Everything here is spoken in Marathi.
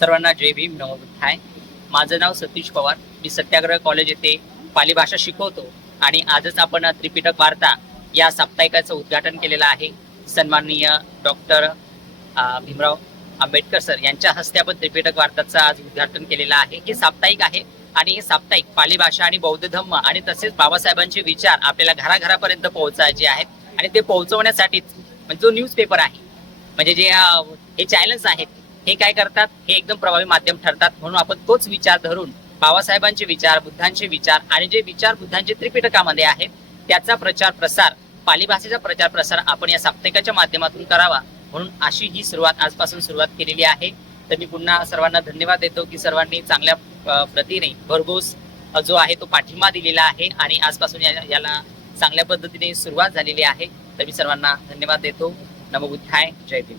सर्वांना जय भीम नमोबुद्धाय माझं नाव सतीश पवार. मी सत्याग्रह कॉलेज येथे पाली भाषा शिकवतो आणि आजच आपण त्रिपिटक वार्ता या साप्ताहिकाचं उद्घाटन केलेलं आहे. सन्माननीय डॉक्टर भीमराव आंबेडकर सर यांच्या हस्ते आपण त्रिपिटक वार्ताचं आज उद्घाटन केलेलं आहे. हे साप्ताहिक आहे आणि हे साप्ताहिक पाली भाषा आणि बौद्ध धम्म आणि तसेच बाबासाहेबांचे विचार आपल्याला घराघरापर्यंत पोहोचायचे आहेत आणि ते पोहोचवण्यासाठीच म्हणजे जो न्यूजपेपर आहे म्हणजे जे हे चॅनल्स आहेत हे काय करतात? हे एकदम प्रभावी माध्यम ठरतात. म्हणून आपण तोच विचार धरून बाबासाहेबांचे विचार बुद्धांचे विचार आणि जे विचार बुद्धांचे त्रिपिटकामध्ये आहेत त्याचा प्रचार प्रसार पाली भाषेचा प्रचार प्रसार आपण या साप्ताहिकाच्या माध्यमातून करावा. म्हणून अशी ही सुरुवात आजपासून सुरुवात केलेली आहे. तर मी पुन्हा सर्वांना धन्यवाद देतो की सर्वांनी चांगल्या प्रतीने भरघोस जो आहे तो पाठिंबा दिलेला आहे आणि आजपासून या- याला चांगल्या पद्धतीने सुरुवात झालेली आहे. तर मी सर्वांना धन्यवाद देतो. नमो बुद्धाय. जय भीम.